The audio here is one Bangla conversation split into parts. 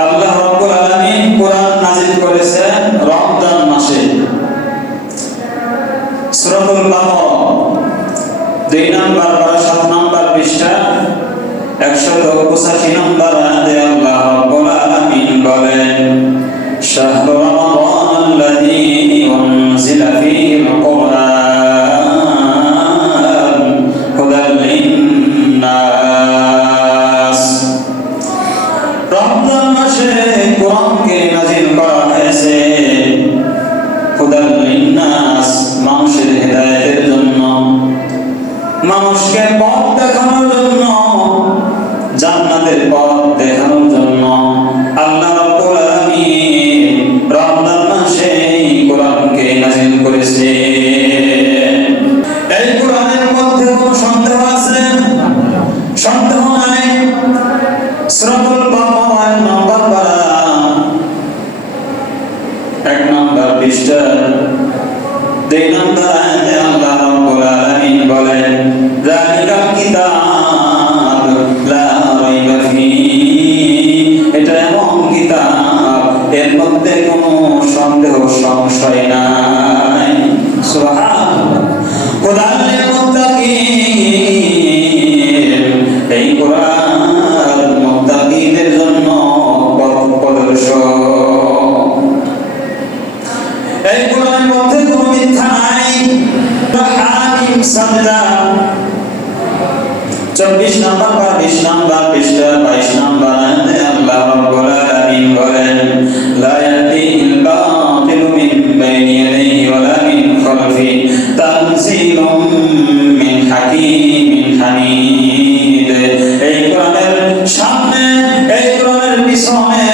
আল্লাহ রাব্বুল আলামিন কোরআন নাযিল করেছেন রমজান মাসে। সূরাতুল বাকারা 2 নম্বর পারা 7 নম্বর পৃষ্ঠা 185 নম্বর আয়াতে আল্লাহ রাব্বুল আলামিন বলেন, শাহরু রমাদানাল্লাযী উনজিলা ফীহিল কুরআন হুদাল লিন্নাস। রমজান মাসে কোরআনকে নাযিল করা হয়েছে হুদাল লিন্নাস, মানুষের হেদায়েতের জন্য, মানুষকে পথ দেখানোর জন্য, জান্নাতের পথ দেখানোর জন্য আল্লাহ রাব্বুল আলামিন রমজান মাসে কোরআনকে নাযিল করেছে। এই কোরআনের মধ্যে কোনো সন্দেহ আছে? সন্দেহ নাই। সূরাতুল বাকারা 1 নম্বর পারা 1 নম্বর পৃষ্ঠা 2 নম্বর আয়াতে আল্লাহ রাব্বুল আলামিন বলেন, যালিকাল কিতাব লা রাইবা ফীহি, এটা এমন কিতাব এর মধ্যে কোনো সন্দেহ সংশয় নাই। সুবহানাল্লাহ। হুদাল লিল মুত্তাকিন, এই কোরআন মুত্তাকিদের জন্য পথ প্রদর্শক। এই কোরআনের মধ্যে কোনো মিথ্যা নাই। হামিম সাজদা 24 নম্বর বা 20 নম্বর পৃষ্ঠা 22 নম্বর আয়াতে আল্লাহ রাব্বুল আলামিন বলেন, লা ইয়াতিহিল বাতিলু মিন বাইনি ইয়াদাইহি ওয়ালা মিন খালফিহি তানজিলুম মিন হাকীমিন হামিদ। এই কোরআনের সামনে, এই কোরআনের পিছনে,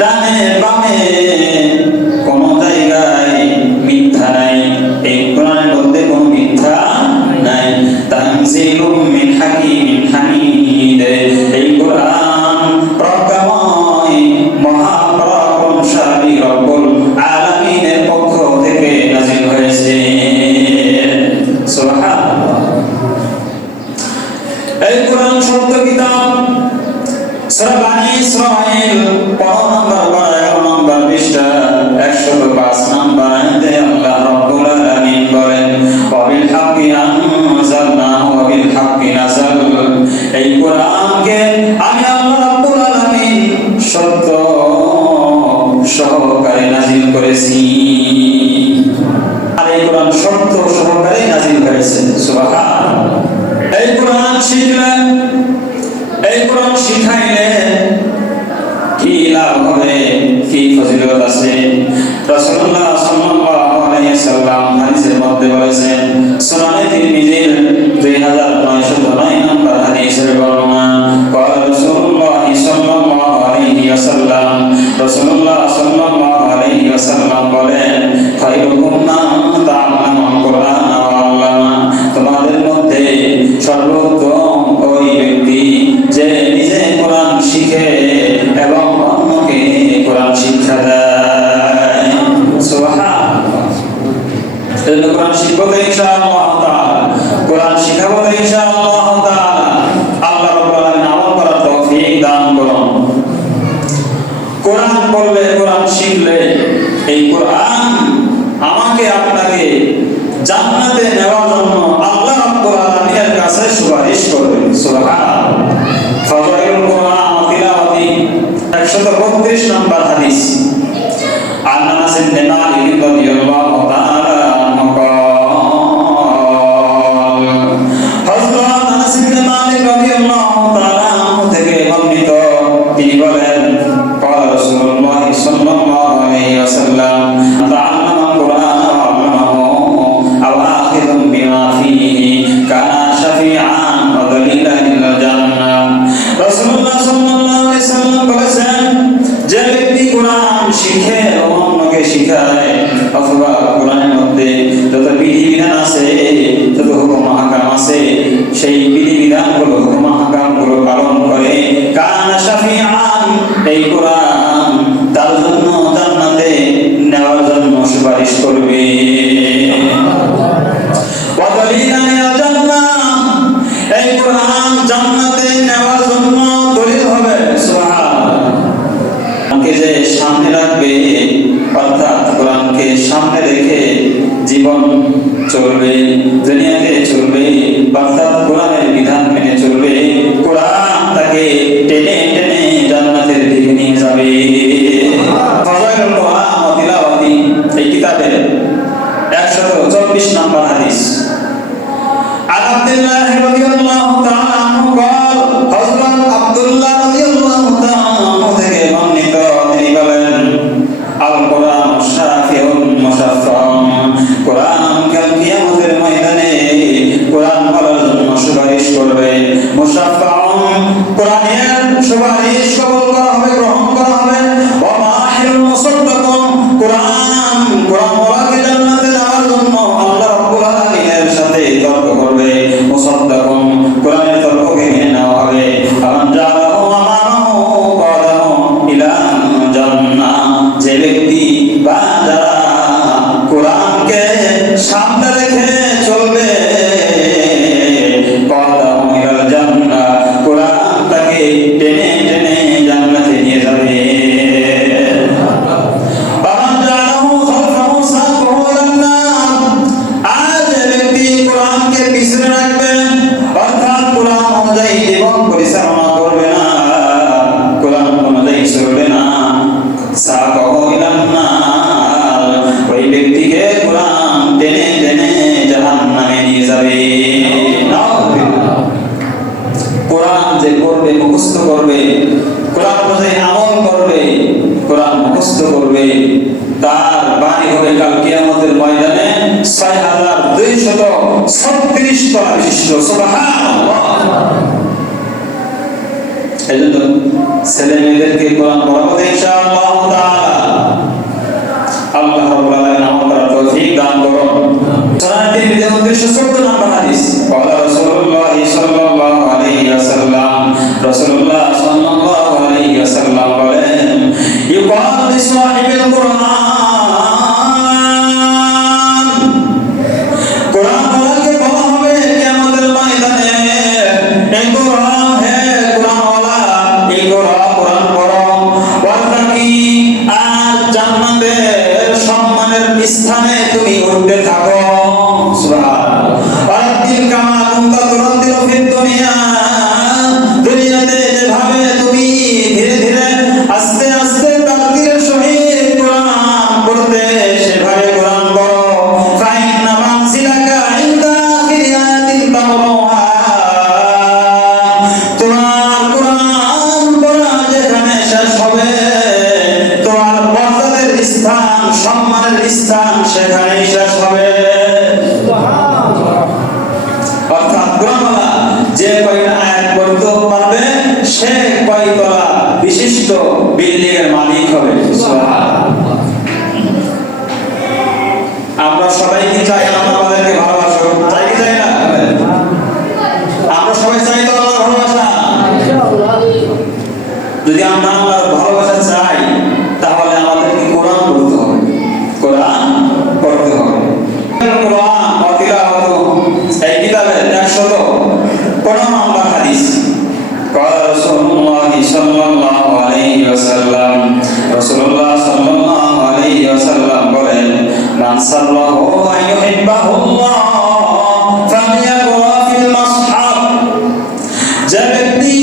ডানে বামে কোন জায়গায় মিথ্যা নাই। এই কোরআনের মধ্যে কোনো মিথ্যা নাই। তানজিলুম মিন হাকীমিন হামিদ, এই কোরআন প্রজ্ঞাময় মহাপরাক্রমশালী রব্বুল আলামিনের পক্ষ থেকে নাযিল হয়েছে। সুবহানাল্লাহ। এই কোরআন সত্য কিতাব। সূরা বানী ইসরাঈল 15 নম্বর পারা 11 নম্বর পৃষ্ঠা 105 নম্বর আয়াতে আল্লাহ রাব্বুল আলামিন বলেন, ওয়া বিল হাক্কি আনজালনাহু ওয়া বিল হাক্কি নাযাল। এই কোরআনকে আমি আল্লাহ রাব্বুল আলামিন সত্য সহকারে নাযিল করেছি। আর এই কোরআন সত্য সহকারে নাযিল হয়েছে। সুবহানাল্লাহ। এই কোরআন শিখলেন, এই কোরআন শিখাইলে কি লাভ হবে, কি ফজিলত আছে? রাসূলুল্লাহ সাল্লাল্লাহু আলাইহি সাল্লাম হাদিসের মধ্যে বলেছেন, সুনানে তিরমিজির 2909 নম্বর হাদিসের বর্ণনা, قال রাসূলুল্লাহ সাল্লাল্লাহু আলাইহি ওয়াসাল্লাম, রাসূলুল্লাহ সাল্লাল্লাহু আলাইহি ওয়াসাল্লাম বলেন, খায়রুকুম মান তাআল্লামা আল-কুরআন ওয়া আল্লামা। তোমাদের মধ্যে সর্বোত্তম ওই ব্যক্তি যে নিজে কোরআন শিখে এবং অন্যকে কোরআন শিক্ষা দেয়। সুবহানাল্লাহ। এই কোরআন শিখবো তো ইনশাআল্লাহ তাআলা, কোরআন শিখাবো তো ইনশাআল্লাহ তাআলা। আল্লাহ রাব্বুল আলামিন আমল করার তৌফিক দান করুন। কোরআন পড়লে, কোরআন শিখলে এই কোরআন আমাকে আপনাকে জান্নাতে নেওয়ার জন্য আল্লাহ রাব্বুল আলামিনের কাছে সুপারিশ করবে। সুবহানাল্লাহ। ফাযাইলুল কুরআন ওয়া তিলাওয়াতি 132 নম্বর হাদিস। আন আনাস ইবনে মালিক রাদিয়াল্লাহু তাআলা আনহু قال, হযরত আনাস ইবনে মালিক রাদিয়াল্লাহু তাআলা আনহু থেকে বর্ণিত, তিনি বলেন, قال রাসূলুল্লাহ সাল্লাল্লাহু আলাইহি ওয়াসাল্লাম, তাআল্লামা কুরআন ওয়া আল্লামাহু আও আখিযুম বিমা ফীহি কানা শাফিআন ওয়া দালিলান ইলাল জান্নাহ। রাসূলুল্লাহ সাল্লাল্লাহু আলাইহি ওয়াসাল্লাম বলেছেন, যে ব্যক্তি কোরআন শিখে ও অন্যকে শিখায়, অথবা কোরআনের মধ্যে যত বিধিবিধান আছে, যত হুকুম আহকাম আছে, সেই বিধিবিধানগুলো, হুকুম আহকামগুলো পালন করে, কানা শাফিআন, এই কোরআন তার জন্য জান্নাতে নেওয়ার জন্য সুপারিশ করবে। ওয়া দালিলান ইলাল জান্নাহ, এই কোরআন জান্নাতে নেওয়ার জন্য দলিল হবে। সুবহানাল্লাহ। সামনে রেখে জীবন চলবে, দুনিয়াতে চলবে, অর্থাৎ কোরআনের বিধান মেনে চলবে, কোরআন তাকে টেনে টেনে জান্নাতের দিকে নিয়ে যাবে। ফাজাইলুল কোরআন ওয়া তিলাওয়াতি এই কিতাবের 124 নম্বর হাদিস। আন আব্দুল্লাহ রাদিয়াল্লাহু তাআলা আনহু قال হযরত আব্দুল্লাহ রাদিয়াল্লাহু তাআলা আনহু থেকে বর্ণিত, তিনি বলেন আল কোরআন শাফিউন মুশাফফাউন, কোরআন কাল কিয়ামতের ময়দানে কোরআন বলার জন্য সুপারিশ করবে। মুশাফফাউন কোরআনের সুপারিশ কবুল করা হবে, গ্রহণ করা হবে। ওয়া মাহিল মুসাদ্দাকুন কোরআন বলাকে জান্নাতে যাওয়ার জন্য আল্লাহ রাব্বুল আলামিনের সাথে তর্ক করবে। মুসাদ্দাকুন কোরআনের তর্ককে মেনে নেওয়া হবে। আমান জালাহু আমানাহু কাদাহু ইলা জান্নাহ, যে ব্যক্তি বা যারা কোরআনকে সামনে রেখে চলবে, কাদাহু ইলা জান্নাহ, কোরআন তাকে টেনে টেনে জান্নাতে নিয়ে যাবে। আমান জালাহু খালফাহু সাকাহু ইলা নার, আর যে ব্যক্তি কোরআনকে পিছনে রাখবে, অর্থাৎ কোরআন অনুযায়ী জীবন পরিচালনা করবে না, কোরআন অনুযায়ী চলবে না, সাকাহু ইলা নার, ওই ব্যক্তিকে কোরআন টেনে টেনে জাহান্নামে নিয়ে যাবে। কোরআন যে করবে, মুখস্থ করবে, কোরআন অনুযায়ী আমল করবে, কোরআন মুখস্থ করবে, তার বাড়ি হবে কাল কিয়ামতের ময়দানে 6236 তলা বিশিষ্ট। সুবহানাল্লাহ। এজন্য ছেলে মেয়েদেরকে কোরআন পড়াবো ইনশাআল্লাহ তাআলা। আল্লাহ রাব্বুল আলামিন আমাদের তৌফিক দান করুন। সনাতন বিদ্যা 14 নম্বর হাদিস। ক্বালা রাসূলুল্লাহ সাল্লাল্লাহু আলাইহি ওয়াসাল্লাম, রাসূলুল্লাহ সাল্লাল্লাহু আলাইহি ওয়াসাল্লাম বলেন, ইউকাল লিসাহিবিল কুরআন, কোরআন ওয়ালাকে বলা হবে কিয়ামতের ময়দানে, এই কোরআন হে কোরআন ওয়ালা, এই কোরআন পড়ো, ওয়াতাকি, আর জান্নাতের সম্মানের স্থানে তুমি উঠতে থাকো। সুবহানাল্লাহ। আদিল কামা কুনতা তুরাদিল ফিদ দুনিয়া, দুনিয়াতে যেভাবে তুমি ধীরে ধীরে আস্তে আস্তে তাকদীরের সহিত কোরআন পড়তে, সেভাবে কোরআন পড়ো। ফাইন্না মানসিলাকা ইনদা আখিরি আয়াতিন তামরুহা, তোমার কোরআন পড়া যেখানে শেষ হবে, তোমার মর্যাদার স্থান, সম্মানের স্থান সেখানেই শেষ হবে। অর্থাৎ কোরআনওয়ালা যে কয়টা আয়াত পড়তে পারবে, সে কয়তলা বিশিষ্ট বিল্ডিং এর মালিক হবে। সুবহানাল্লাহ। আমরা সবাই কি চাই আল্লাহ আমাদেরকে ভালোবাসুক? চাই কি চাই না? আমরা সবাই চাই তো আল্লাহর ভালোবাসা। যদি আমরা আল্লাহর ভালোবাসা চাই, তাহলে আমাদেরকে কোরআন পড়তে হবে, কোরআন পড়তে হবে। কোরআন ওয়া তিলাওয়াতু এই কিতাবের 115 নম্বর হাদিস। قال رسول الله صلى الله عليه وسلم, রাসূলুল্লাহ সাল্লাল্লাহু আলাইহি ওয়াসাল্লাম বলেন, মান সাল্লাহু আন ইউহিব্বাহুল্লাহ ফালিয়াকরা ফিল মাসহাব, যে ব্যক্তি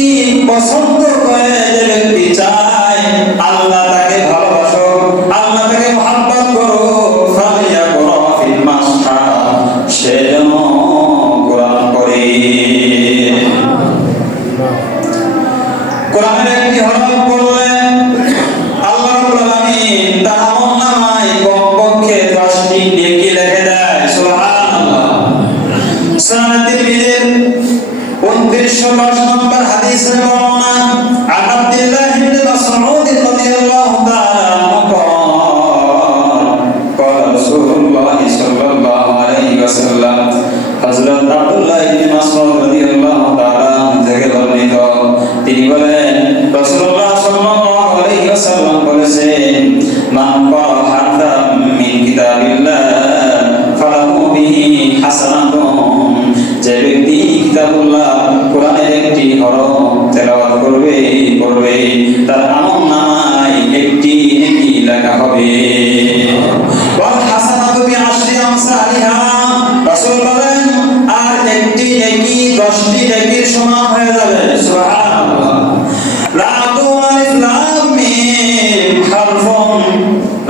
পছন্দ করে, যে ব্যক্তি চায় আল্লাহ তাকে ভালোবাসুক, আল্লাহ তাকে মহব্বত করুক, ফালিয়াকরা ফিল মাসহাব, সে যেন কোরআন পড়ে। কোরআনের একটি হরফ পড়লে আল্লাহ রাব্বুল আলামিন তার আমলনামায় কমপক্ষে 10টি নেকি লিখে দেয়। সুবহানাল্লাহ। সুনান তিরমিজির 2910 নম্বর হাদিসের বর্ণনা, আন আব্দুল্লাহ ইবনে মাসউদ রাদিয়াল্লাহু তাআলা আনহু قال رسول الله صلى الله عليه وسلم, হযরত আব্দুল্লাহ ইবনে মাসউদ রাদিয়াল্লাহু তাআলা থেকে বর্ণিত, তিনি বলেন রাসূলুল্লাহ সাল্লাল্লাহু আলাইহি ওয়াসাল্লাম বলেছেন, মান ক্বারা হারফাম মিন কিতাবিল্লাহ ফালাহু বিহি হাসানাতুন, যে ব্যক্তি কিতাবুল্লাহ কোরআনের একটি হরফ তেলাওয়াত করবে, তার আমলনামায় একটি নেকি লেখা হবে। ওয়াল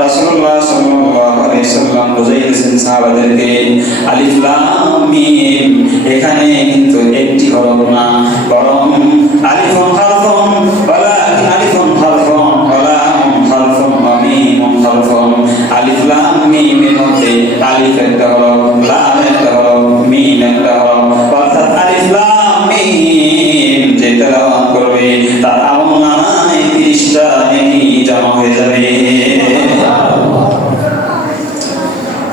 রাসূলুল্লাহ সাল্লাল্লাহু আলাইহি ওয়াসাল্লাম বুঝাইতেছেন সাহাবাদেরকে আলিফ লাম মিম এখানে কিন্তু একটি হরফ না, বরং আলিফুন হারফুন ওয়ালাকিন আলিফুন হারফুন ওয়া লাম হারফুন ওয়া মিম হারফুন। আলিফ লাম মিম এর মধ্যে আলিফ একটা হরফ, লাম একটা হরফ, মিম একটা হরফ। অর্থাৎ আলিফ লাম মিম যে তেলাওয়াত করবে তার আমলনামায় 30টা নেকি জমা হয়ে যাবে।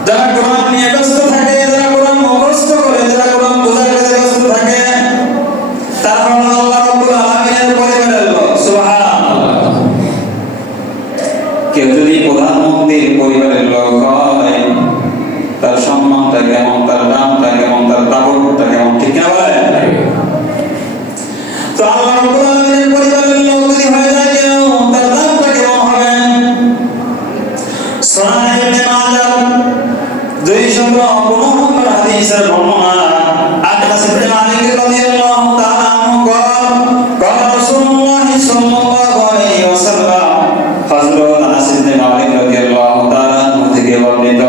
যারা কোরআন নিয়ে ব্যস্ত থাকে, যারা কোরআন মুখস্থ করে, যারা কোরআন বোঝার কাজে ব্যস্ত থাকে, তারা হলো আল্লাহ রাব্বুল আলামিনের পরিবারের লোক। সুবহানাল্লাহ। কেউ যদি প্রধানমন্ত্রীর পরিবারের লোক হয়, তার সম্মানটা কেমন, তার দামটা কেমন, তার দাপটটা কেমন, ঠিক না বলে? তো আল্লাহ রাব্বুল আলামিনের পরিবারের লোক যদি হয়ে যায় কেউ, তার দামটা কেমন হবে? সুনান ইবনে মাজাহ 215 নম্বর হাদিসের বর্ণনা, আনাস ইবনে মালিক রাদিয়াল্লাহু তাআলা আনহু قال রাসূলুল্লাহ সাল্লাল্লাহু আলাইহি ওয়াসাল্লাম, হযরত আনাস ইবনে মালিক রাদিয়াল্লাহু তাআলা আনহু থেকে বর্ণিত,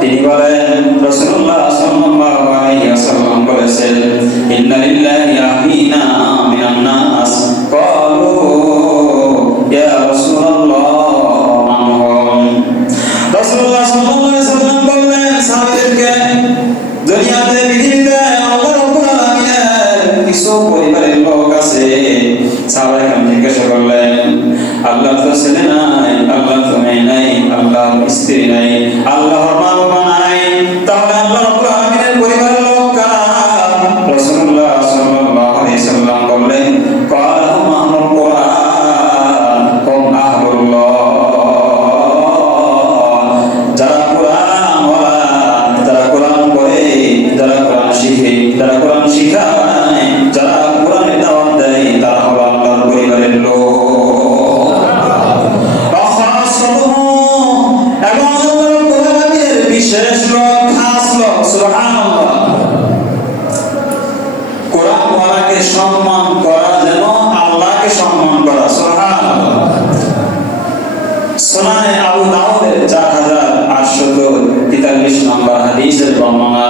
তিনি বলেন রাসূলুল্লাহ সাল্লাল্লাহু আলাইহি ওয়াসাল্লাম বলেছেন, ইন্না লিল্লাহি আহমিনা মিনান নাস ক্বালু ইয়া রাসূলুল্লাহ মান হুম। রাসূলুল্লাহ সাল্লাল্লাহু আলাইহি ওয়াসাল্লাম বললেন সাহাবাদেরকে, দুনিয়াতে পৃথিবীতে আল্লাহ রাব্বুল আলামিনের কিছু পরিবারের লোক আছে। সাহাবায়ে কেরাম জিজ্ঞাসা করলেন, আল্লাহর তো ছেলে নাই, আল্লাহর তো মেয়ে নাই, আল্লাহর স্ত্রী নাই, আল্লাহর মা বাবা নাই, তাহলে আল্লাহ রাব্বুল আলামিনের পরিবারের লোক কারা? রাসূলুল্লাহ সাল্লাল্লাহু আলাইহি ওয়াসাল্লাম বললেন, ক্বালা হুম আহলুল কুরআন হুম আহলুল্লাহ। যারা কোরআন ওয়ালা, যারা কোরআন পড়ে, যারা কোরআন শিখে, যারা কোরআন শিখায়, যারা কোরআনের দাওয়াত দেয়, তারা হলো আল্লাহর পরিবারের লোক। এবং আল্লাহ রাব্বুল আলামিনের বিশেষ লোক, খাস লোক। সুবহানাল্লাহ। কোরআন ওয়ালাকে সম্মান করা যেন আল্লাহকে সম্মান করা। সুবহানাল্লাহ। সুনানে আবু দাউদের 4843 নম্বর হাদিসের বর্ণনা,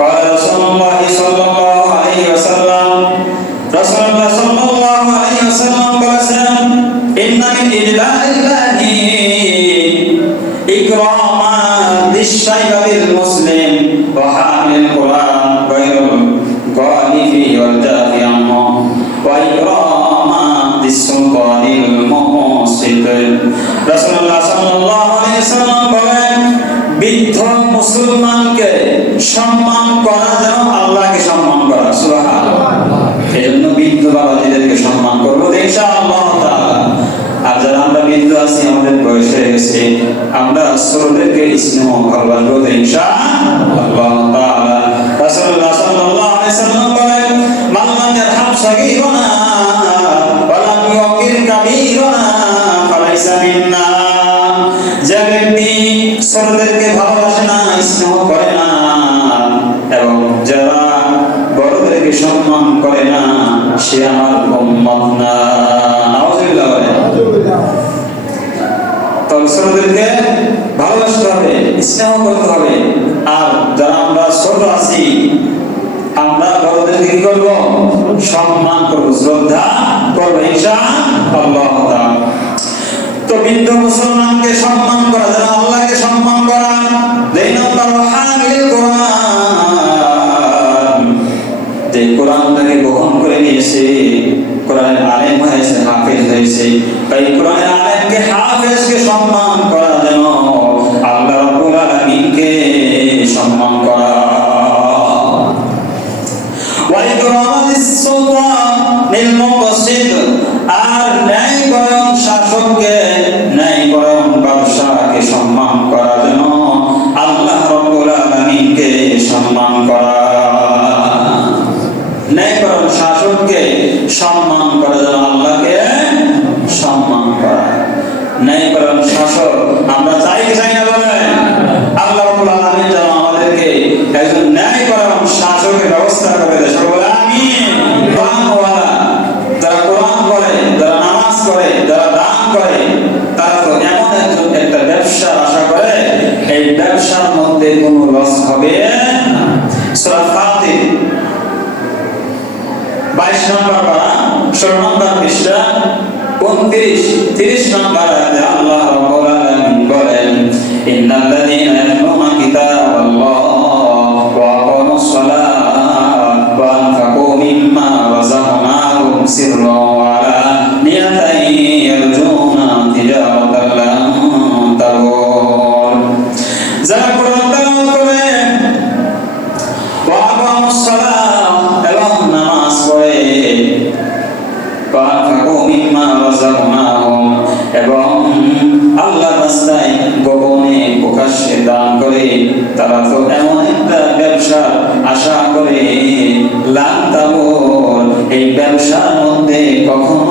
قال رسول الله صلى الله عليه وسلم, রাসূলুল্লাহ সাল্লাল্লাহু আলাইহি ওয়াসাল্লাম বলেছেন, ইন্না মিন ইজলালিল্লাহি ইকরামা লিশ-শাইবাতিল মুসলিম ওয়া হামিলিল কুরআন গায়রুল গালিফি ওয়াল জাফি আনহু ওয়া ইকরামা লিস-সুলতানিল মুহসিন। রাসূলুল্লাহ সাল্লাল্লাহু আলাইহি ওয়াসাল্লাম বলেন, বৃদ্ধ মুসলমানকে সম্মান করা যেন আল্লাহকে সম্মান করা। সুবহানাল্লাহ। এজন্য বৃদ্ধ বাবাজিদেরকে সম্মান করব ইনশাআল্লাহ তাআলা। আর যারা আমরা বৃদ্ধ আছি, আমাদের বয়স হয়ে গেছে, আমরা ছোটদেরকে স্নেহ ভালোবাসবো ইনশাআল্লাহ তাআলা। রাসূলুল্লাহ সাল্লাল্লাহু আলাইহি ওয়াসাল্লাম বলেন, মান লাম ইয়ারহাম সাগীরানা ওয়া লাম ইউকির কাবীরানা ফালাইসা মিন্না। যে ব্যক্তি ছোটদেরকে ভালোবাসে না, স্নেহ করে না, এবং যারা বড়দেরকে সম্মান করে না, সে আমার উম্মত না। নাউযুবিল্লাহ। তবে ছোটদেরকে ভালোবাসতে হবে, স্নেহ করতে হবে। আর যারা আমরা ছোট আছি, আমরা বড়দেরকে কি করব? সম্মান করব, শ্রদ্ধা করব ইনশাআল্লাহ তাআলা। তো বৃদ্ধ মুসলমানকে সম্মান করা যেন আল্লাহকে সম্মান করা। 2 নম্বর হামিল কোরআন, যে কোরআনটাকে বহন করে নিয়েছে, কোরআনের আলেম হয়েছে, হাফেজ হয়েছে, তাই কোরআনের আলেমকে, হাফেজকে সম্মান করা যেন আল্লাহ রাব্বুল আলামিনকে সম্মান করা। ওয়া ইকরামাতিস সুলতানিল মুকসিদ, আর ন্যায়পরায়ণ শাসককে, ন্যায়পরায়ণ বাদশাহকে সম্মান করা যেন আল্লাহ রাব্বুল আলামিনকে সম্মান করা। ন্যায়পরায়ণ শাসককে সম্মান করা যেন আল্লাহকে সম্মান করা। ন্যায়পরায়ণ শাসক আমরা চাই কি চাই না বলেন? আল্লাহ রাব্বুল আলামিন যেন আমাদেরকে একজন ন্যায়পরায়ণ শাসকের ব্যবস্থা করে দেয়। সকলে বলে আমিন। কোরআনওয়ালা, যারা কোরআন পড়ে, যারা নামাজ করে, যারা দান করে, তারা তো এমন একটা নম্বর পারা 16 নম্বর পৃষ্ঠা 30 নম্বর আয়াতে আল্লাহ রাব্বুল আলামিন বলেন ইন্নাল্লাযীনা ইয়াতলুনা কিতাবাল্লাহ ওয়া আকামুস সালাতা ওয়া আনফাকু মিম্মা রাযাকনাহুম সিররান ওয়া আলানিয়াতান ইয়ারজুনা তিজারাতান লান তাবুর। যারা কোরআন তেলাওয়াত করে ওয়া আকামুস সালাত এবং নামাজ পড়ে ওয়া আনফাকু মিম্মা রাযাকনাহুম এবং আল্লাহর রাস্তায় গোপনে প্রকাশ্যে দান করে, তারা তো এমন একটা ব্যবসা আশা করে লান তাবুর, এই ব্যবসার মধ্যে কখনো